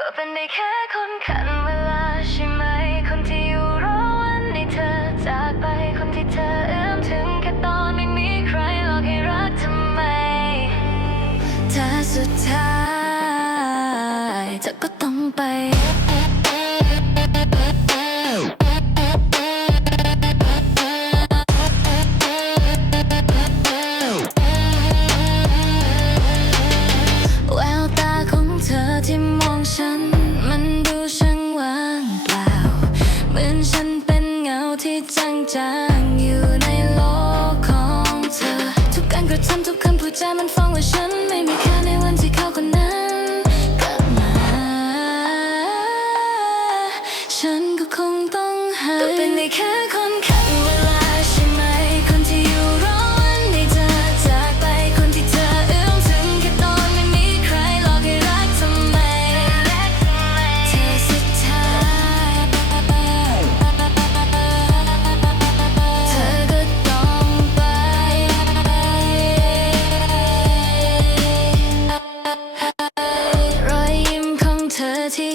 ก็เป็นได้แค่คนขันเวลาใช่ไหม คนที่อยู่รอวันให้เธอจากไปคนที่เธอเอื้อมถึงแค่ตอนไม่มีใครหลอกให้รักทำไมถ้าสุดท้ายเธอก็ต้องไป ฉันเป็นเงาที่จางๆอยู่ในโลกของเธอ ทุกการกระทำทุกคำพูดจามันฟ้องว่าฉัน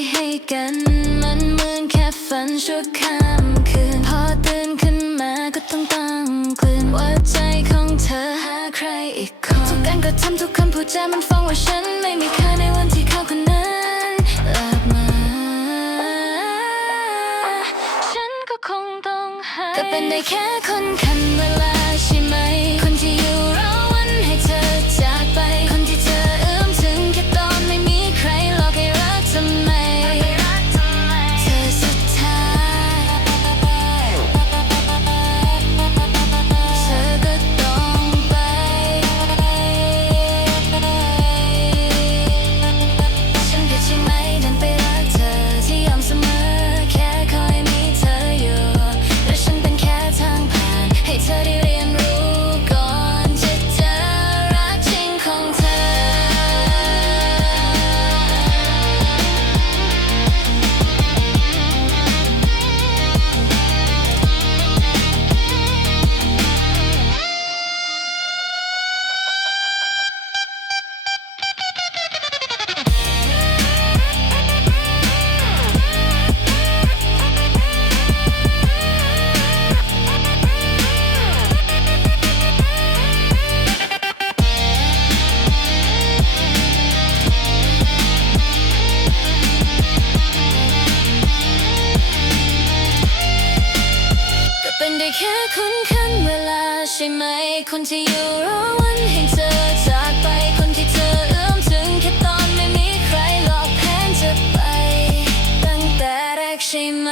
ให้กัน มันเหมือนแค่ฝันชั่วข้ามคืน พอตื่นขึ้นมาก็ต้องตั้งกลืนว่าใจของเธอหาใครอีกคนทุกการกระทำทุกคำพูดจามันฟ้องว่าฉันไม่มีค่าในวันที่เขาคนนั้นกลับมา ฉันก็คงต้องหายก็เป็นได้แค่คนคันเวลาใช่ไหม ให้ ได้แค่คุ้นคันเวลาใช่ไหม คนที่อยู่รอวันให้เธอจากไปคนที่เธอเอื้อมถึงแค่ตอนไม่มีใครหลอกแผนจะไป ตั้งแต่แรกใช่ไหม